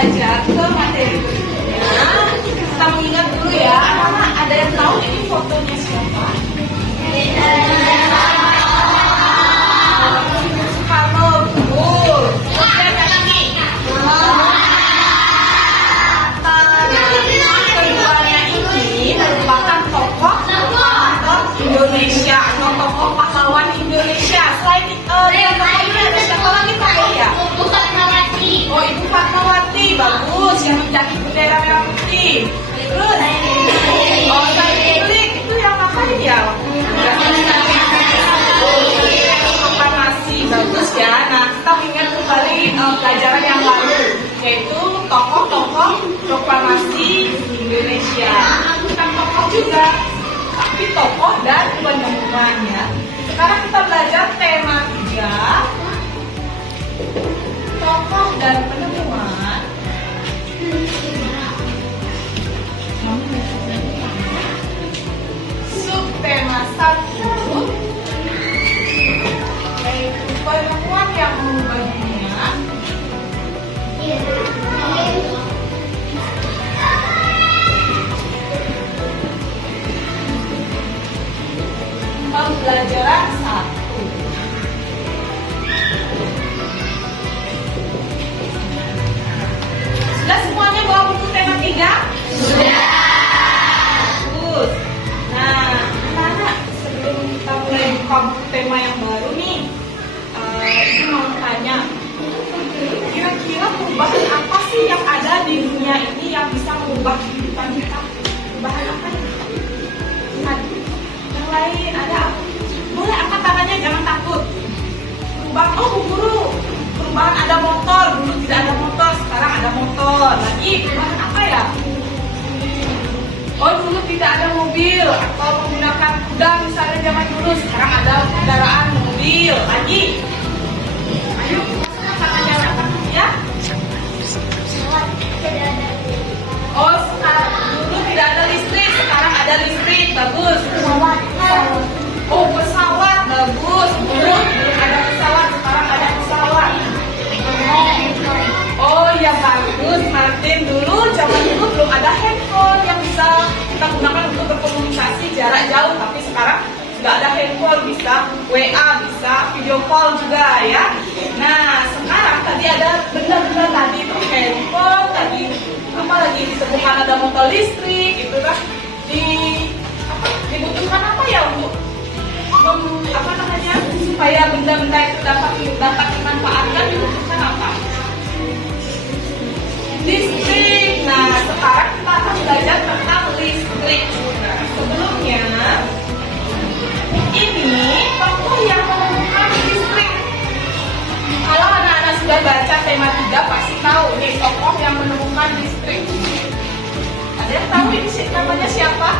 belajar ke materi berikutnya, kita mengingat dulu ya. Karena ada yang tahu ini fotonya siapa? Soekarno, betul. Kemudian lagi. Keduanya ini merupakan tokoh Indonesia atau tokoh pahlawan Indonesia. Selain tokoh ini ada siapa lagi tokoh ya? Oh, Ibu Fatmawati, bagus. Yang menjadi bendera merah putih. Terus, oh, Saifullah itu yang ngapain ya? Proklamasi, bagus ya. Nah, kita ingat kembali pelajaran yang lalu, yaitu tokoh-tokoh proklamasi Indonesia. Bukan tokoh juga, tapi tokoh dan penemuannya. Sekarang kita belajar tema 3, tokoh dan penemuan. Subtema 1, yaitu penemuan yang mengubah dunia. Pembelajaran 1. Sudah semuanya bawa buku tema 3? Sudah. Bagus. Nah, anak-anak, sebelum kita mulai buka buku tema yang baru nih, Ibu mau tanya, kira-kira perubahan apa sih yang ada di dunia ini yang bisa mengubah kehidupan kita? Perubahan apa ya? Yang lain ada? Boleh angkat tangannya, jangan takut. Perubahan, oh Bu Guru, perubahan ada motor, dulu tidak ada motor, sekarang ada motor. Lagi perubahan apa ya? Oh, dulu tidak ada mobil atau menggunakan kuda misalnya zaman dulu, sekarang ada kendaraan mobil. Lagi, ayo tangannya angkat ya. Oh, sekarang dulu tidak ada listrik, sekarang ada listrik, bagus. Oh, pesawat, bagus. Dulu belum ada pesawat, sekarang ada pesawat. Oh ya, bagus Martin. Dulu zaman dulu belum ada handphone yang bisa kita gunakan untuk berkomunikasi jarak jauh, tapi sekarang sudah ada handphone, bisa WA, bisa video call juga ya. Nah, sekarang tadi ada benda-benda tadi itu handphone, tadi apa lagi disebutkan ada motor listrik, itu kan dibutuhkan apa ya untuk apa namanya supaya benda-benda itu dapat dimanfaatkan, dibutuhkan apa? Listrik. Nah, sekarang kita akan belajar tentang listrik. Nah, sebelumnya ini tokoh yang menemukan listrik. Kalau anak-anak sudah baca tema 3 pasti tahu nih tokoh yang menemukan listrik. Ada yang tahu ini namanya siapa?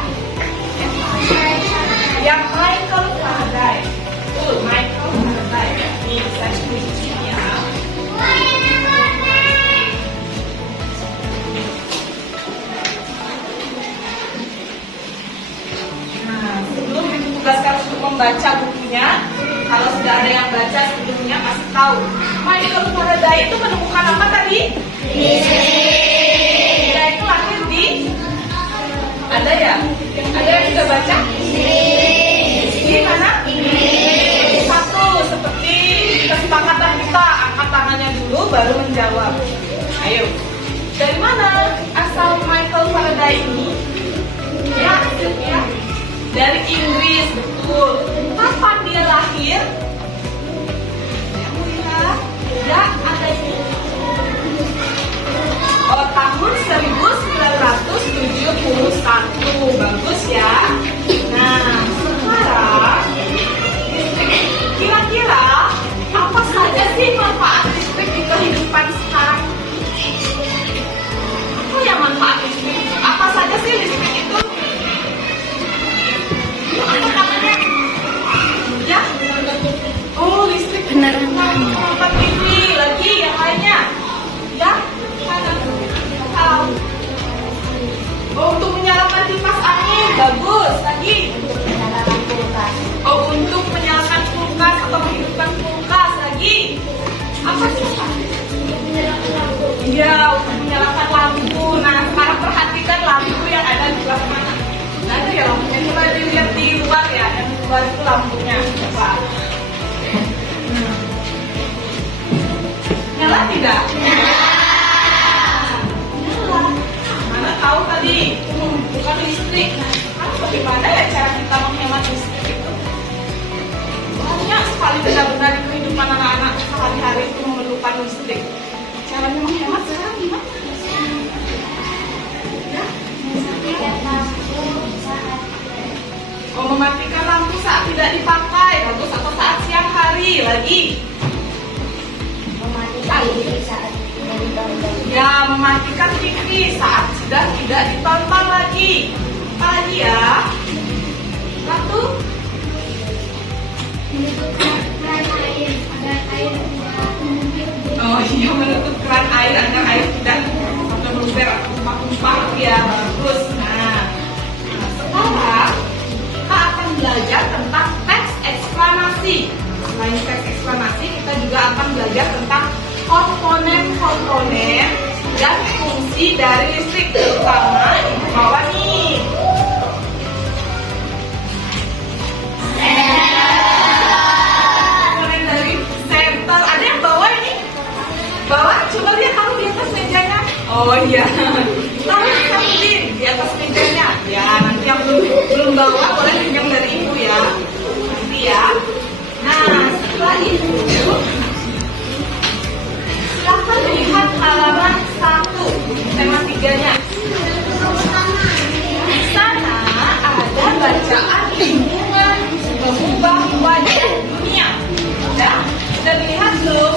Yang Michael Faraday. Tuh, Michael Faraday. Ini saya tulis di sini ya. Nah, sebelum ditugaskan untuk membaca bukunya, kalau sudah ada yang baca sebelumnya pasti tahu. Michael Faraday itu menemukan apa tadi? Dia itu lahir di ada ya? Ada yang sudah baca? Di mana? Satu, seperti kesepakatan kita, angkat tangannya dulu baru menjawab. Ayo. Dari mana asal Michael Faraday ini? Ya, dari Inggris, betul. Kapan dia lahir? Ya, ada ini. Oh, tahun 1971. Bagus ya. Nah, sekarang kira-kira apa saja sih manfaat listrik di kehidupan sekarang? Apa yang manfaat listrik? Apa saja sih listrik itu? Apa namanya? Ya? Oh, listrik Beneran. nonton TV. Lagi yang lainnya? Ya? Mana? Tahu. Oh, untuk menyalakan kipas angin, bagus. perhatikan lampu yang ada di kelas mana. Nah, ada ya lampunya. Coba dilihat di luar ya. Yang di luar itu lampunya. Coba. Nyala tidak? Nyala. Mana tahu tadi? Bukan listrik. Bagaimana ya cara kita menghemat listrik itu? Banyak sekali benar-benar di kehidupan anak-anak sehari-hari itu memerlukan listrik. Caranya menghemat sekarang gimana? Ya? Oh, mematikan lampu saat tidak dipakai, bagus, atau saat siang hari lagi. Mematikan TV saat tidak ditonton. Ya, mematikan TV saat sudah tidak ditonton lagi. Apa lagi ya? Satu. Menutup keran air agar air tidak mengumpul. Oh iya, menutup keran air agar air tidak sampai meluber atau tumpah-tumpah ya, bagus. Nah, sekarang kita akan belajar tentang teks eksklamasi. Selain teks eksklamasi, kita juga akan belajar tentang komponen-komponen dan fungsi dari listrik, terutama di bawah nih. Komponen dari senter, ada yang bawa ini? Bawa, coba lihat taruh di atas mejanya. Oh iya, taruh samping di atas mejanya. Ya, nanti yang belum bawa boleh pinjam dari ibu ya. Nanti ya. Nah, setelah itu silakan lihat halaman 1, tema 3-nya. Di sana ada bacaan lingkungan mengubah wajah dunia. Udah lihat belum?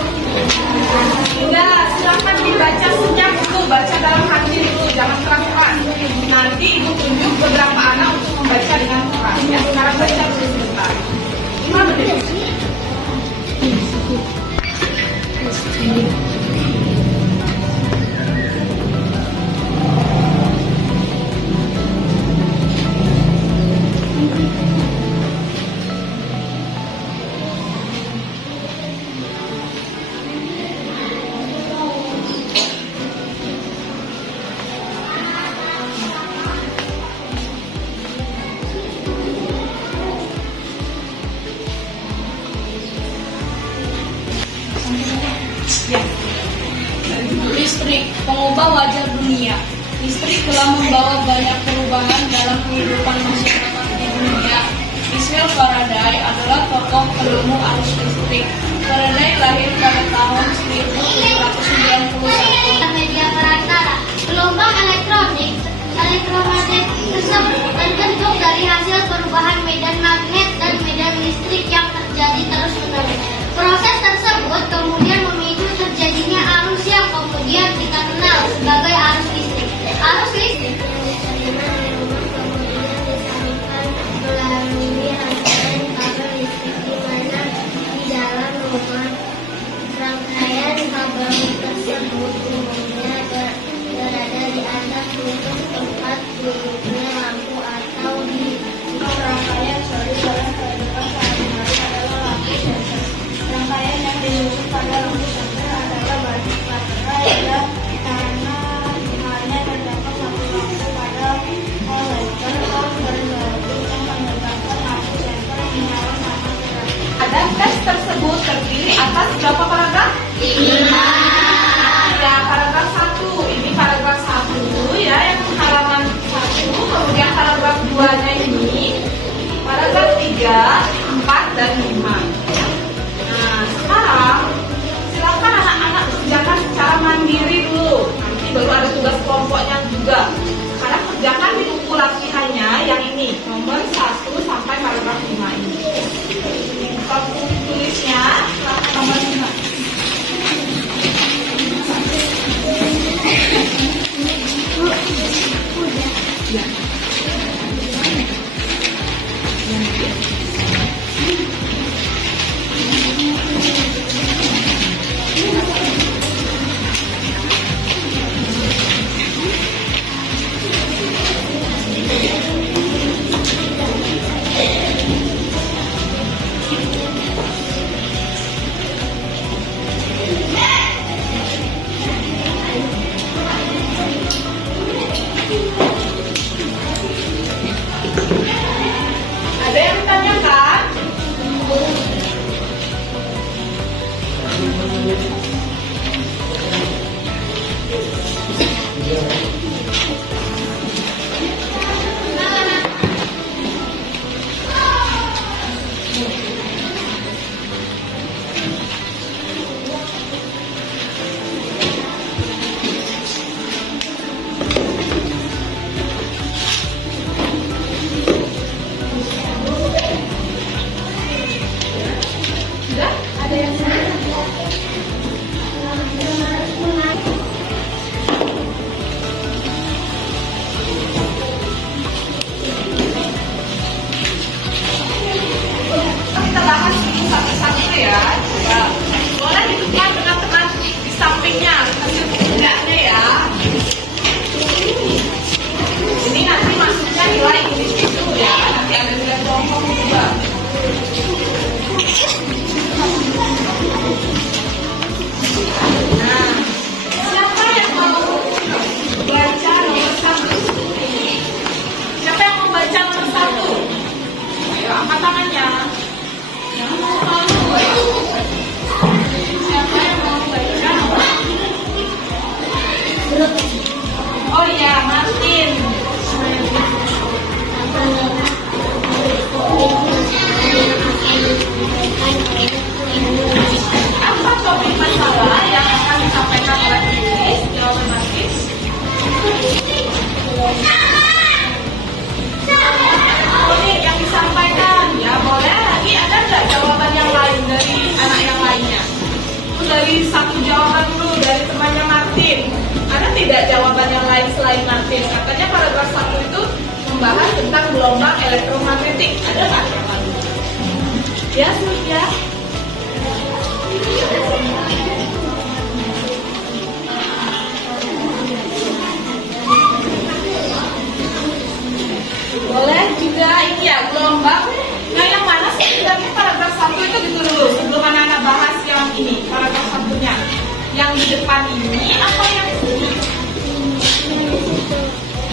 Udah, silakan dibaca senyap dulu, baca dalam hati dulu, jangan keras-keras. Nanti ibu tunjuk beberapa anak untuk membaca dengan keras. Ya, sekarang baca dulu sebentar. 5 menit. Listrik, pengubah wajah dunia. Listrik telah membawa banyak perubahan dalam kehidupan masyarakat di dunia. Michael Faraday adalah tokoh penemu arus listrik. Faraday lahir pada tahun 1791. Media perantara, gelombang elektromagnetik tersebut terbentuk dari hasil perubahan medan magnet dan medan listrik yang terjadi terus-menerus. Proses tersebut kemudian memicu terjadinya arus yang kemudian kita kenal sebagai arus listrik. Arus listrik melalui rangkaian kabel listrik di mana di dalam rumah rangkaian kabel tersebut umumnya Sudah? Ada yang kita bahas ini satu-satu ya. Coba. Boleh ditukar dengan teman di sampingnya hasil kerjanya ya. Ini nanti masuknya nilai individu ya. Nanti ada nilai kelompok juga. Nah, siapa yang mau baca nomor 1? Siapa yang mau baca nomor 1? Ayo angkat tangannya. Yang mau tahu ya. Siapa yang mau baca nomor 1? Oh iya, Martin. Apa topik masalah yang akan disampaikan oleh penulis? Jawaban Martin. Elektronik yang disampaikan. Ya boleh. Lagi ada nggak jawaban yang lain dari anak yang lainnya? Itu dari satu jawaban dulu dari temannya Martin. Ada tidak jawaban yang lain selain Martin? Katanya paragraf 1 itu membahas tentang gelombang elektromagnetik. Ada nggak yang lain? Ya, Sylvia. Boleh juga ini ya gelombang. Nah yang mana sih? Tapi paragraf 1 itu gitu dulu sebelum anak-anak bahas yang ini paragraf 1-nya. Yang di depan ini apa yang sini?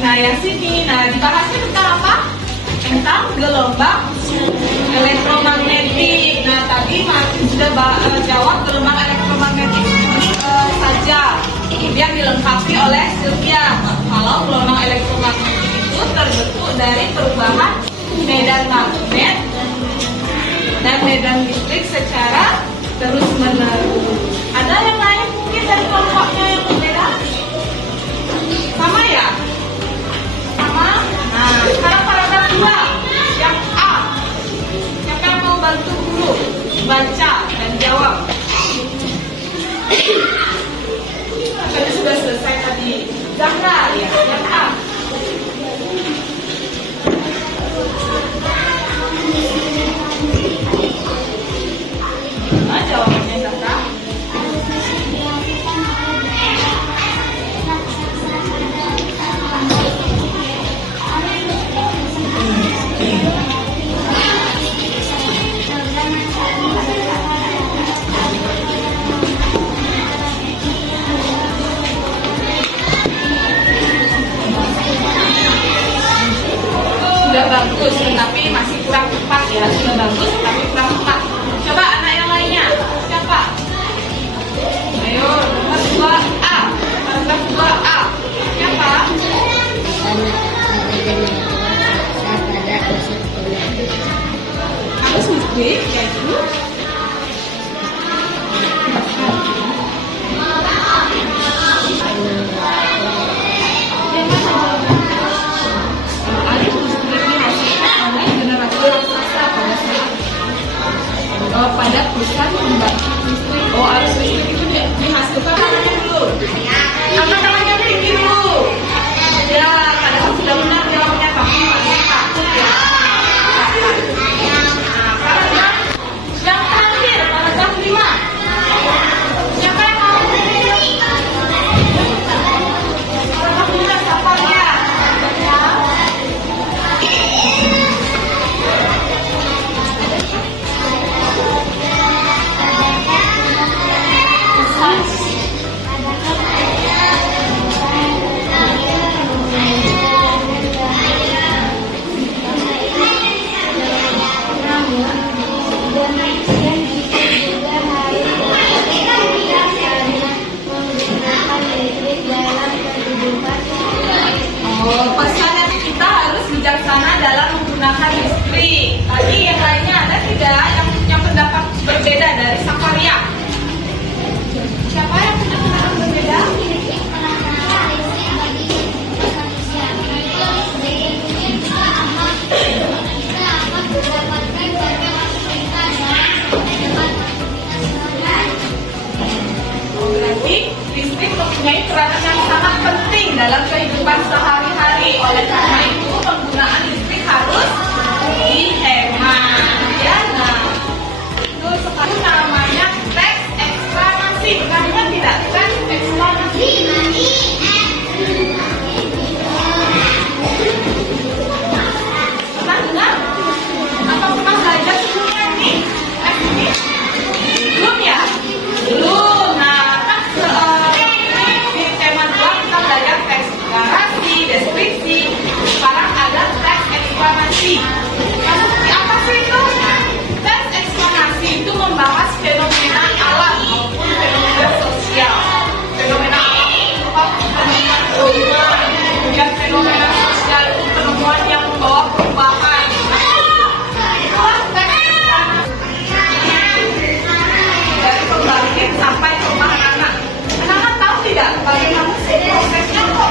Nah yang sini. Nah dibahasnya tentang apa? Tentang gelombang elektromagnetik. Nah tadi Martin sudah jawab gelombang elektromagnetik saja. Kemudian dilengkapi oleh Sylvia. Kalau gelombang elektromagnetik itu terbentuk dari perubahan medan magnet dan medan listrik secara terus-menerus. Ada yang lain mungkin dari kelompoknya yang berbeda? Sama ya? Sama? Nah, sekarang paragraf 2 yang A. Siapa yang mau bantu guru baca dan jawab? Tadi sudah selesai tadi. Zahra ya, yang A. Nah, jawabannya Zahra. Sudah bagus, tetapi masih kurang tepat ya. Sudah bagus, tapi kurang tepat. Coba anak yang lainnya. Siapa? Ayo, nomor 2A. Paragraf 2A. Siapa? Harus listrik, yaitu pada perusahaan pembangkit listrik. Oh, arus listrik itu dihasilkan tangannya dulu. Apa tangannya tinggi dulu? Ya, padahal sudah benar jawabnya, tapi masih takut ya. Nah, paragraf yang terakhir, paragraf 5. Siapa yang mau? Paragraf 5 siapa ya?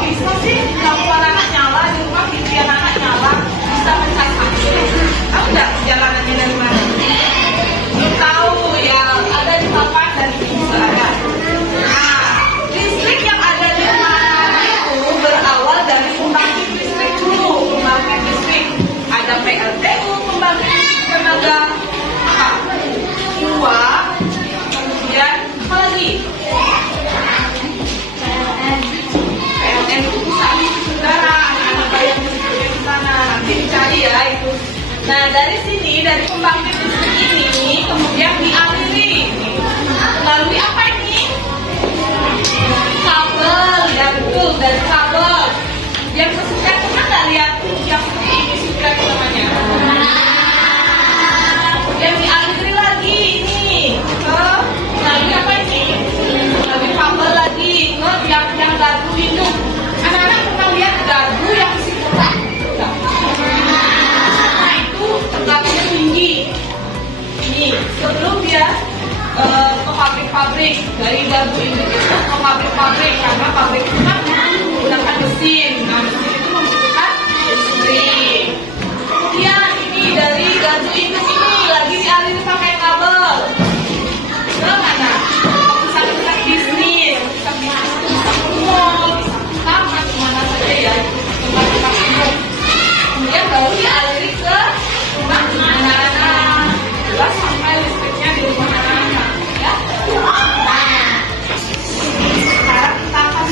bisa sih lampu anak nyala di rumah, TV anak nyala bisa mencari api? Tahu nggak perjalanannya dari mana? Belum tahu ya, ada di papan dan di bisa ada. Nah, listrik yang ada di rumah anak itu berawal dari pembangkit listrik dulu, pembangkit listrik. Ada PLTU, pembangkit tenaga uap, kemudian apa lagi? PLN itu saat saudara, anak bayar listriknya di sana, nanti dicari ya itu. Nah dari sini, dari pembangkit listrik ini, kemudian dialiri melalui apa ini? Kabel, ya betul, dari kabel. Yang sesuka pernah nggak lihat yang seperti ini sudah namanya? Yang dialiri lagi ini ke melalui apa ini? Melalui kabel lagi ke yang gardu hidup. Anak-anak pernah lihat gardu yang isi kotak? Nah itu gardunya tinggi. Ini sebelum dia ke pabrik-pabrik, dari gardu hidup itu ke pabrik-pabrik, karena pabrik itu kan menggunakan mesin. Nah mesin itu membutuhkan listrik. Kemudian ini dari gardu induk ini lagi dialiri pakai kabel ke mana? Pusat-pusat bisnis, pusat mall, taman, kemana saja ya, tempat-tempat umum. Kemudian baru dialiri ke rumah anak-anak, jelas sampai listriknya di rumah anak-anak. Ya. Nah, sekarang kita akan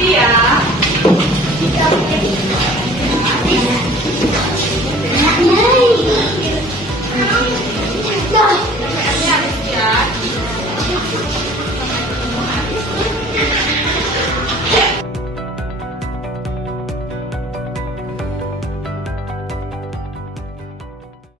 kasih ya. Yay!